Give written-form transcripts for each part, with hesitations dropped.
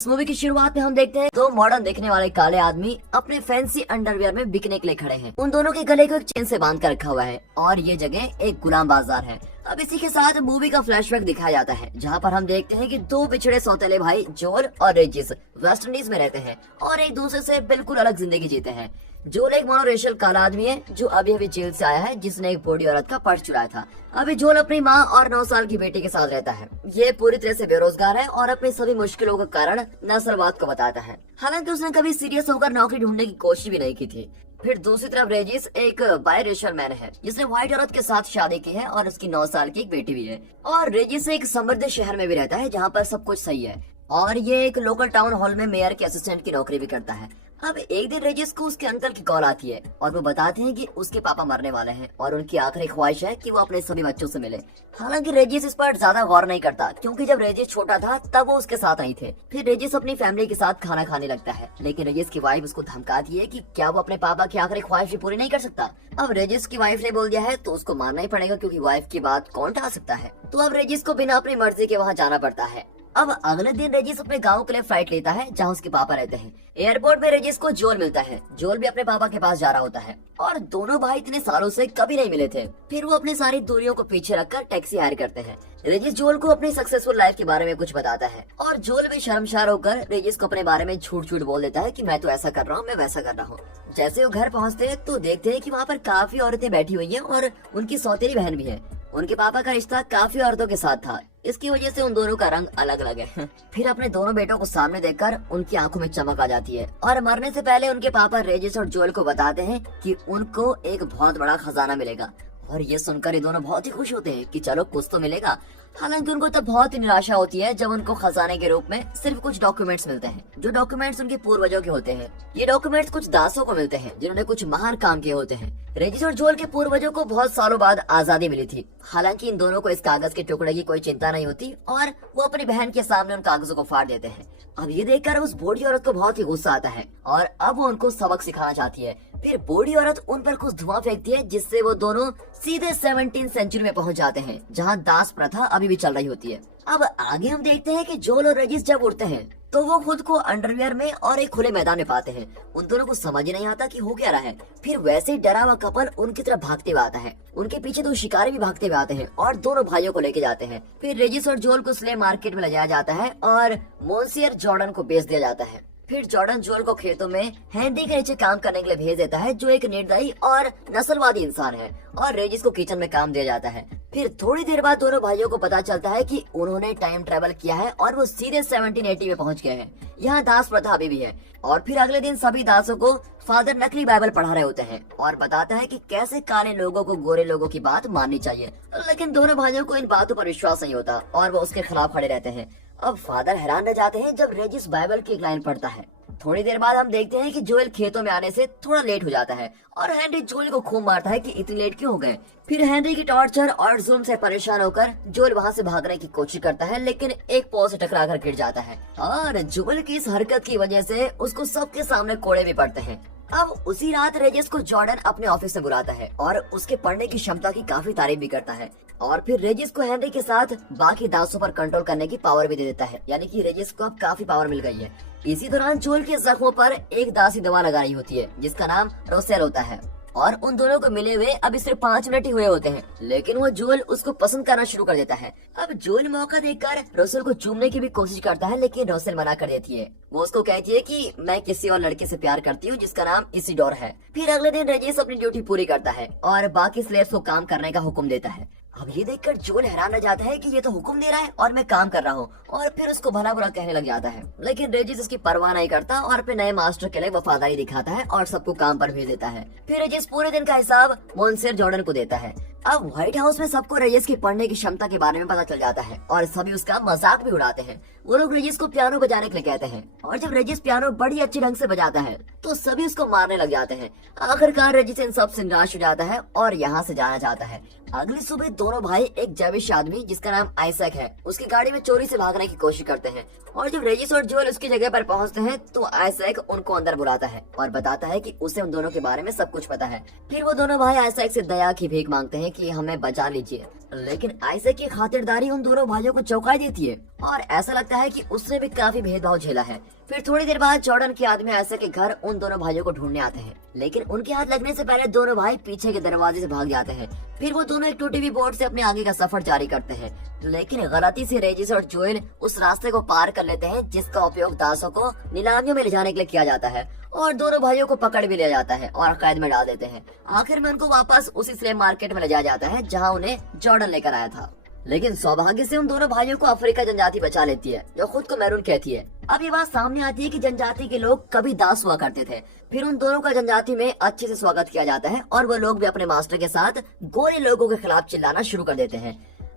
इस मूवी की शुरुआत में हम देखते हैं दो मॉडर्न दिखने वाले काले आदमी अपने फैंसी अंडरवियर में बिकने के लिए खड़े हैं। उन दोनों के गले को एक चेन से बांध कर रखा हुआ है और ये जगह एक गुलाम बाजार है। अब इसी के साथ मूवी का फ्लैशबैक दिखाया जाता है, जहां पर हम देखते हैं कि दो बिछड़े सौतेले भाई जोल और रेजिस वेस्ट इंडीज में रहते हैं और एक दूसरे से बिल्कुल अलग जिंदगी जीते हैं। जोल एक मोनोरेशियल काला आदमी है जो अभी अभी जेल से आया है, जिसने एक बूढ़ी औरत का पर्स चुराया था। अभी जोल अपनी माँ और 9 साल की बेटी के साथ रहता है। ये पूरी तरह से बेरोजगार है और अपनी सभी मुश्किलों का कारण नस्लवाद को बताता है। हालांकि उसने कभी सीरियस होकर नौकरी ढूंढने की कोशिश भी नहीं की थी। फिर दूसरी तरफ रेजिस एक बायरेशियल मैन है जिसने व्हाइट औरत के साथ शादी की है और उसकी 9 साल की एक बेटी भी है। और रेजिस एक समृद्ध शहर में भी रहता है जहाँ पर सब कुछ सही है और ये एक लोकल टाउन हॉल में मेयर के असिस्टेंट की नौकरी भी करता है। अब एक दिन रेजिस को उसके अंकल की कॉल आती है और वो बताते हैं कि उसके पापा मरने वाले हैं और उनकी आखिरी ख्वाहिश है कि वो अपने सभी बच्चों से मिले। हालांकि रेजिस इस पर ज्यादा गौर नहीं करता, क्योंकि जब रेजिस छोटा था तब वो उसके साथ नहीं थे। फिर रेजिस अपनी फैमिली के साथ खाना खाने लगता है, लेकिन रेजिस की वाइफ उसको धमकाती है कि क्या वो अपने पापा की आखिरी ख्वाहिश भी पूरी नहीं कर सकता। अब रेजिस की वाइफ ने बोल दिया है तो उसको मानना ही पड़ेगा, क्योंकि वाइफ की बात कौन टाल सकता है। तो अब रेजिस को बिना अपनी मर्जी के वहाँ जाना पड़ता है। अब अगले दिन रेजिस अपने गांव के लिए फ्लाइट लेता है जहां उसके पापा रहते हैं। एयरपोर्ट में रेजिस को जोल मिलता है। जोल भी अपने पापा के पास जा रहा होता है और दोनों भाई इतने सालों से कभी नहीं मिले थे। फिर वो अपनी सारी दूरियों को पीछे रखकर टैक्सी हायर करते हैं। रेजिस जोल को अपनी सक्सेसफुल लाइफ के बारे में कुछ बताता है और जोल भी शर्मसार होकर रेजिस को अपने बारे में झूठ झूठ बोल देता है कि मैं तो ऐसा कर रहा हूँ, मैं वैसा कर रहा हूँ। जैसे वो घर पहुँचते हैं तो देखते हैं कि वहाँ पर काफी औरतें बैठी हुई हैं और उनकी सौतेली बहन भी है। उनके पापा का रिश्ता काफी औरतों के साथ था, इसकी वजह से उन दोनों का रंग अलग अलग है। फिर अपने दोनों बेटों को सामने देखकर उनकी आंखों में चमक आ जाती है और मरने से पहले उनके पापा रेजिस और जोएल को बताते हैं कि उनको एक बहुत बड़ा खजाना मिलेगा। और ये सुनकर ये दोनों बहुत ही खुश होते हैं कि चलो कुछ तो मिलेगा। हालांकि उनको तब बहुत ही निराशा होती है जब उनको खजाने के रूप में सिर्फ कुछ डॉक्यूमेंट्स मिलते हैं, जो डॉक्यूमेंट्स उनके पूर्वजों के होते हैं। ये डॉक्यूमेंट्स कुछ दासों को मिलते हैं जिन्होंने कुछ महान काम किए होते हैं। रेजिस और जोएल के पूर्वजों को बहुत सालों बाद आजादी मिली थी। हालांकि इन दोनों को इस कागज के टुकड़े की कोई चिंता नहीं होती और वो अपनी बहन के सामने उन कागजों को फाड़ देते हैं। अब ये देखकर उस बूढ़ी औरत को बहुत ही गुस्सा आता है और अब वो उनको सबक सिखाना चाहती है। फिर बूढ़ी औरत उन पर कुछ धुआं फेंकती है, जिससे वो दोनों सीधे 17वीं सेंचुरी में पहुंच जाते हैं, जहां दास प्रथा अभी भी चल रही होती है। अब आगे हम देखते हैं कि जोएल और रेजिस जब उड़ते हैं तो वो खुद को अंडरवियर में और एक खुले मैदान में पाते हैं। उन दोनों को समझ ही नहीं आता कि हो क्या रहा है। फिर वैसे ही डरा हुआ कपल उनकी तरफ भागते हुए आता है। उनके पीछे 2 शिकारी भी भागते हुए आते हैं और दोनों भाइयों को लेके जाते हैं। फिर रेजिस और जोएल को स्लेव मार्केट में ले जाया जाता है और मोन्सियर जॉर्डन को बेच दिया जाता है। फिर जॉर्डन जोएल को खेतों में हेनरी के नीचे काम करने के लिए भेज देता है, जो एक निर्दयी और नस्लवादी इंसान है, और रेजिस को किचन में काम दिया जाता है। फिर थोड़ी देर बाद दोनों भाइयों को पता चलता है कि उन्होंने टाइम ट्रेवल किया है और वो सीधे 1780 में पहुंच गए हैं। यहाँ दास प्रथा अभी भी है। और फिर अगले दिन सभी दासों को फादर नकली बाइबल पढ़ा रहे होते हैं और बताता है कि कैसे काले लोगों को गोरे लोगों की बात माननी चाहिए। लेकिन दोनों भाइयों को इन बातों पर विश्वास नहीं होता और वो उसके खिलाफ खड़े रहते हैं। अब फादर हैरान रह जाते हैं जब रेजिस बाइबल की एक लाइन पढ़ता है। थोड़ी देर बाद हम देखते हैं कि जोएल खेतों में आने से थोड़ा लेट हो जाता है और हेनरी जोएल को खूब मारता है कि इतनी लेट क्यों हो गए। फिर हेनरी की टॉर्चर और जुल्म से परेशान होकर जोएल वहां से भागने की कोशिश करता है, लेकिन एक पॉल से टकराकर गिर जाता है और जोएल की इस हरकत की वजह से उसको सबके सामने कोड़े भी पड़ते हैं। अब उसी रात रेजिस को जॉर्डन अपने ऑफिस में बुलाता है और उसके पढ़ने की क्षमता की काफी तारीफ भी करता है। और फिर रेजिस को हेनरी के साथ बाकी दासों पर कंट्रोल करने की पावर भी दे देता है, यानी कि रेजिस को अब काफी पावर मिल गई है। इसी दौरान जोएल के जख्मों पर एक दासी दवा लगा रही होती है जिसका नाम रोसेल होता है और उन दोनों को मिले हुए अभी सिर्फ 5 मिनट ही हुए होते हैं, लेकिन वो जोएल उसको पसंद करना शुरू कर देता है। अब जोएल मौका देखकर रोसेल को चूमने की भी कोशिश करता है, लेकिन रोसेल मना कर देती है। वो उसको कहती है कि मैं किसी और लड़के से प्यार करती हूँ जिसका नाम इसिडोर है। फिर अगले दिन रेजिस अपनी ड्यूटी पूरी करता है और बाकी स्लेव्स को काम करने का हुक्म देता है। अब ये देखकर जोएल हैरान रह जाता है कि ये तो हुक्म दे रहा है और मैं काम कर रहा हूँ, और फिर उसको भला बुरा कहने लग जाता है। लेकिन रेजिस इसकी परवाह नहीं करता और अपने नए मास्टर के लिए वफादारी दिखाता है और सबको काम पर भेज देता है। फिर रेजिस पूरे दिन का हिसाब मोन्सियर जॉर्डन को देता है। अब व्हाइट हाउस में सबको रेजिस की पढ़ने की क्षमता के बारे में पता चल जाता है और सभी उसका मजाक भी उड़ाते हैं। वो लोग रेजिस को पियानो बजाने के लिए कहते हैं और जब रेजिस पियानो बड़ी अच्छी ढंग से बजाता है तो सभी उसको मारने लग जाते हैं। आखिरकार रेजिस इन सब से निराश हो जाता है और यहाँ से जाना चाहता है। अगली सुबह दोनों भाई एक जैविश आदमी जिसका नाम आइजैक है उसकी गाड़ी में चोरी से भागने की कोशिश करते हैं, और जब रेजिस और जोएल उसकी जगह पर पहुंचते हैं तो आइजैक उनको अंदर बुलाता है और बताता है कि उसे उन दोनों के बारे में सब कुछ पता है। फिर वो दोनों भाई आइजैक से दया की भीख मांगते हैं कि हमें बचा लीजिए, लेकिन आइजैक की खातिरदारी उन दोनों भाइयों को चौंका देती है और ऐसा लगता है कि उसने भी काफी भेदभाव झेला है। फिर थोड़ी देर बाद जॉर्डन के आदमी आइजैक के घर उन दोनों भाइयों को ढूंढने आते हैं, लेकिन उनके हाथ लगने से पहले दोनों भाई पीछे के दरवाजे से भाग जाते हैं। फिर वो दोनों एक टूटी हुई बोट से अपने आगे का सफर जारी करते हैं, लेकिन गलती से रेजिस और जोएल उस रास्ते को पार कर लेते हैं जिसका उपयोग दासों को नीलामियों में ले जाने के लिए किया जाता है, और दोनों भाइयों को पकड़ भी लिया जाता है और कैद में डाल देते हैं। आखिर में उनको वापस उसी स्लेव मार्केट में ले जाया जाता है जहाँ उन्हें जॉर्डन लेकर आया था। लेकिन सौभाग्य से उन दोनों भाइयों को अफ्रीका जनजाति बचा लेती है जो खुद को मैरून कहती है। अब ये बात सामने आती है कि जनजाति के लोग कभी दास हुआ करते थे। फिर उन दोनों का जनजाति में अच्छे से स्वागत किया जाता है और वो लोग भी अपने मास्टर के साथ गोरे लोगों के खिलाफ चिल्लाना शुरू कर देते हैं।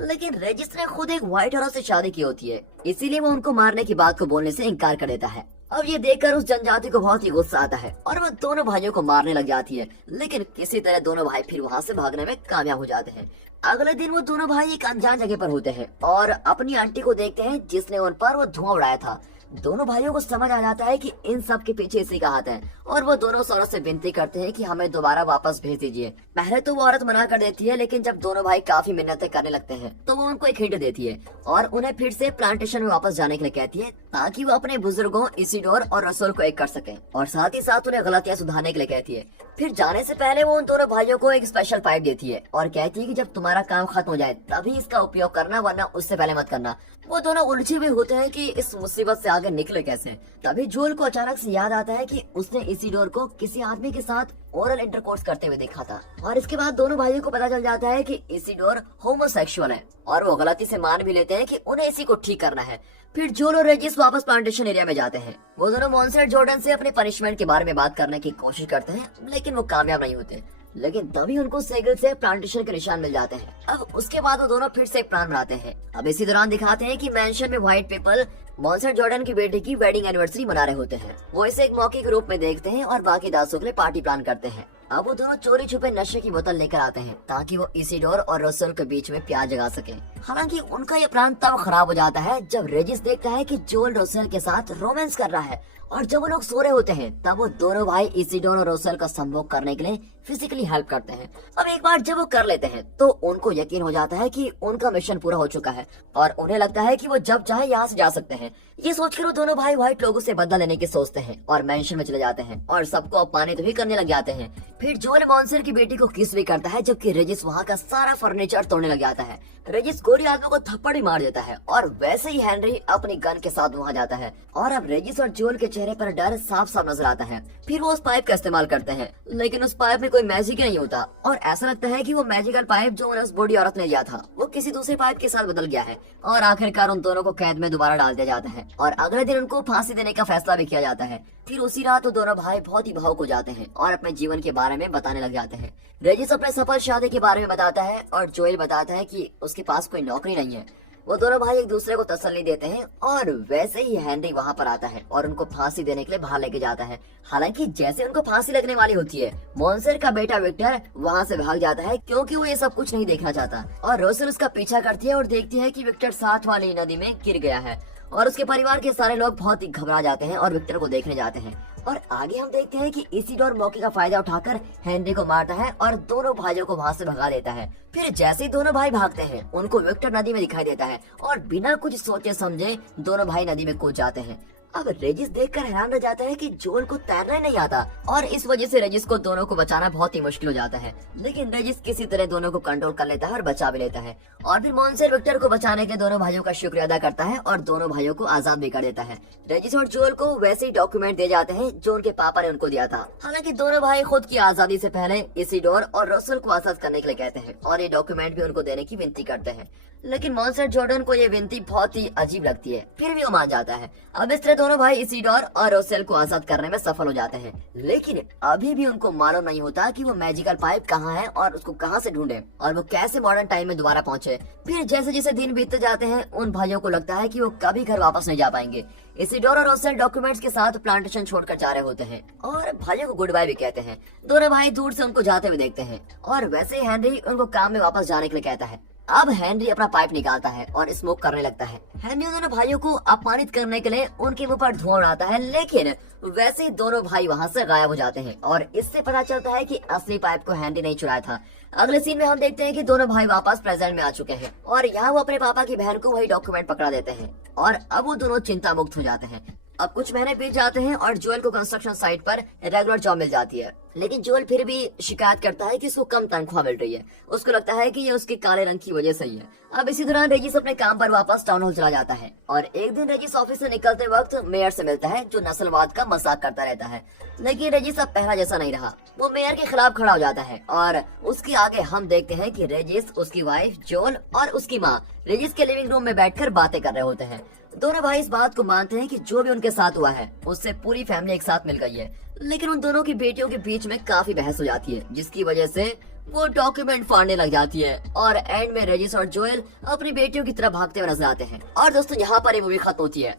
लेकिन रेजिस ने खुद एक व्हाइट औरत से शादी की होती है, इसीलिए वो उनको मारने की बात को बोलने से इनकार कर देता है। अब ये देखकर उस जनजाति को बहुत ही गुस्सा आता है और वो दोनों भाइयों को मारने लग जाती है, लेकिन किसी तरह दोनों भाई फिर वहाँ से भागने में कामयाब हो जाते हैं। अगले दिन वो दोनों भाई एक अनजान जगह पर होते हैं और अपनी आंटी को देखते हैं जिसने उन पर वो धुआं उड़ाया था। दोनों भाइयों को समझ आ जाता है कि इन सब के पीछे इसी का हाथ है और वो दोनों औरत से विनती करते हैं कि हमें दोबारा वापस भेज दीजिए। पहले तो वो औरत मना कर देती है, लेकिन जब दोनों भाई काफी मिन्नतें करने लगते हैं तो वो उनको एक हिंट देती है और उन्हें फिर से प्लांटेशन में वापस जाने के लिए कहती है ताकि वो अपने बुजुर्गों इसिडोर और रसूल को एक कर सकें, और साथ ही साथ उन्हें गलतियां सुधारने के लिए कहती है। फिर जाने से पहले वो उन दोनों भाइयों को एक स्पेशल पाइप देती है और कहती है कि जब तुम्हारा काम खत्म हो जाए तभी इसका उपयोग करना, वरना उससे पहले मत करना। वो दोनों उलझे हुए होते हैं कि इस मुसीबत से आगे निकले कैसे। तभी जोएल को अचानक से याद आता है कि उसने इसिडोर को किसी आदमी के साथ ओरल इंटरकोर्स करते हुए देखा था, और इसके बाद दोनों भाइयों को पता चल जाता है कि इसिडोर होमोसेक्सुअल है और वो गलती से मान भी लेते हैं कि उन्हें इसी को ठीक करना है। फिर जोएल और रेजिस वापस प्लांटेशन एरिया में जाते हैं। वो दोनों मॉन्सर जॉर्डन से अपने पनिशमेंट के बारे में बात करने की कोशिश करते हैं, लेकिन वो कामयाब नहीं होते। लेकिन तभी उनको सेगल से प्लांटेशन के निशान मिल जाते हैं। अब उसके बाद वो दोनों फिर से एक प्लान बनाते हैं। अब इसी दौरान दिखाते हैं कि मैंशन में व्हाइट पीपल मॉन्सर जॉर्डन की बेटी की वेडिंग एनिवर्सरी मना रहे होते हैं। वो इसे एक मौके के रूप में देखते हैं और बाकी दासों के लिए पार्टी प्लान करते हैं। अब वो दोनों चोरी छुपे नशे की बोतल लेकर आते हैं ताकि वो इसिडोर और रसूल के बीच में प्यार जगा सके। हालांकि उनका ये प्लान तब खराब हो जाता है जब रेजिस देखता है कि जोएल रसूल के साथ रोमांस कर रहा है, और जब वो लोग सो रहे होते हैं तब वो दोनों भाई इसिडोर और रसूल का संभोग करने के लिए फिजिकली हेल्प करते हैं। अब एक बार जब वो कर लेते हैं तो उनको यकीन हो जाता है कि उनका मिशन पूरा हो चुका है और उन्हें लगता है कि वो जब चाहे यहाँ से जा सकते हैं। ये सोचकर वो दोनों भाई व्हाइट लोगों से बदला लेने की सोचते हैं और मैंशन में चले जाते हैं और सबको अपमानित भी करने लग जाते हैं। फिर जोएल मॉन्सर की बेटी को किस भी करता है, जबकि रेजिस वहाँ का सारा फर्नीचर तोड़ने लग जाता है। रेजिस गोरी आदमी को थप्पड़ ही मार देता है और वैसे ही हेनरी अपनी गन के साथ वहाँ जाता है, और अब रेजिस और जोएल के चेहरे पर डर साफ साफ नजर आता है। फिर वो उस पाइप का इस्तेमाल करते हैं, लेकिन उस पाइप में कोई मैजिक नहीं होता और ऐसा लगता है कि वो मैजिकल पाइप जो उन्हें उस बूढ़ी औरत ने लिया था वो किसी दूसरे पाइप के साथ बदल गया है, और आखिरकार उन दोनों को कैद में दोबारा डाल दिया जाता है और अगले दिन उनको फांसी देने का फैसला भी किया जाता है। फिर उसी रात वो दोनों भाई बहुत ही भावुक हो जाते हैं और अपने जीवन के बारे में बताने लग जाते हैं। रेजिस अपने सफल शादी के बारे में बताता है और जोएल बताता है कि उसके पास कोई नौकरी नहीं है। वो दोनों भाई एक दूसरे को तसल्ली देते हैं और वैसे ही हेनरी वहाँ पर आता है और उनको फांसी देने के लिए बाहर लेके जाता है। हालांकि जैसे उनको फांसी लगने वाली होती है, मॉन्सर का बेटा विक्टर वहाँ से भाग जाता है क्योंकि वो ये सब कुछ नहीं देखना चाहता, और रसूल उसका पीछा करती है और देखती है कि विक्टर साथ वाली नदी में गिर गया है, और उसके परिवार के सारे लोग बहुत ही घबरा जाते हैं और विक्टर को देखने जाते हैं। और आगे हम देखते हैं कि इसिडोर मौके का फायदा उठाकर हेनरी को मारता है और दोनों भाइयों को वहाँ से भगा देता है। फिर जैसे ही दोनों भाई भागते हैं उनको विक्टर नदी में दिखाई देता है और बिना कुछ सोचे समझे दोनों भाई नदी में कूद जाते हैं। अब रेजिस देखकर हैरान रह जाता है कि जोएल को तैरना ही नहीं आता, और इस वजह से रेजिस को दोनों को बचाना बहुत ही मुश्किल हो जाता है। लेकिन रेजिस किसी तरह दोनों को कंट्रोल कर लेता है और बचा भी लेता है, और फिर मॉन्सर विक्टर को बचाने के दोनों भाइयों का शुक्रिया अदा करता है और दोनों भाइयों को आजाद भी कर देता है। रेजिस और जोएल को वैसे ही डॉक्यूमेंट दे जाते हैं जो उनके पापा ने उनको दिया था। हालांकि दोनों भाई खुद की आजादी से पहले इसिडोर और रसूल को आजाद करने के लिए कहते हैं और ये डॉक्यूमेंट भी उनको देने की विनती करते हैं, लेकिन मॉन्सर जॉर्डन को ये विनती बहुत ही अजीब लगती है। फिर भी वो मान जाता है। अब इस तरह दोनों भाई इसीडोर और रोसेल को आजाद करने में सफल हो जाते हैं, लेकिन अभी भी उनको मालूम नहीं होता कि वो मैजिकल पाइप कहाँ है और उसको कहाँ से ढूंढे और वो कैसे मॉडर्न टाइम में दोबारा पहुँचे। फिर जैसे जैसे दिन बीतते जाते हैं उन भाइयों को लगता है कि वो कभी घर वापस नहीं जा पाएंगे। इसीडोर और रोसेल डॉक्यूमेंट्स के साथ प्लांटेशन छोड़कर जा रहे होते हैं और भाइयों को गुड बाय भी कहते हैं। दोनों भाई दूर से उनको जाते हुए देखते हैं और वैसे ही हेनरी उनको काम में वापस जाने के लिए कहता है। अब हेनरी अपना पाइप निकालता है और स्मोक करने लगता है। हेनरी दोनों भाइयों को अपमानित करने के लिए उनके मुंह पर धुआं उड़ाता है, लेकिन वैसे ही दोनों भाई वहां से गायब हो जाते हैं और इससे पता चलता है कि असली पाइप को हेनरी नहीं चुराया था। अगले सीन में हम देखते हैं कि दोनों भाई वापस प्रेजेंट में आ चुके हैं और यहाँ वो अपने पापा की बहन को वही डॉक्यूमेंट पकड़ा देते हैं और अब वो दोनों चिंता मुक्त हो जाते हैं। अब कुछ महीने बीत जाते हैं और जोएल को कंस्ट्रक्शन साइट पर रेगुलर जॉब मिल जाती है, लेकिन जोएल फिर भी शिकायत करता है कि उसको कम तनख्वाह मिल रही है। उसको लगता है कि ये उसके काले रंग की वजह से ही है। अब इसी दौरान रेजिस अपने काम पर वापस टाउन हॉल चला जाता है और एक दिन रेजिस ऑफिस से निकलते वक्त मेयर से मिलता है, जो नस्लवाद का मजाक करता रहता है। लेकिन रेजिस अब पहला जैसा नहीं रहा, वो मेयर के खिलाफ खड़ा हो जाता है और उसके आगे हम देखते हैं कि रेजिस, उसकी वाइफ जोएल और उसकी माँ रेजिस के लिविंग रूम में बैठकर बातें कर रहे होते हैं। दोनों भाई इस बात को मानते हैं कि जो भी उनके साथ हुआ है उससे पूरी फैमिली एक साथ मिल गई है, लेकिन उन दोनों की बेटियों के बीच में काफी बहस हो जाती है, जिसकी वजह से वो डॉक्यूमेंट फाड़ने लग जाती है और एंड में रेजिस और जोएल अपनी बेटियों की तरफ भागते हुए नजर आते हैं। और दोस्तों यहाँ पर ये मूवी खत्म होती है।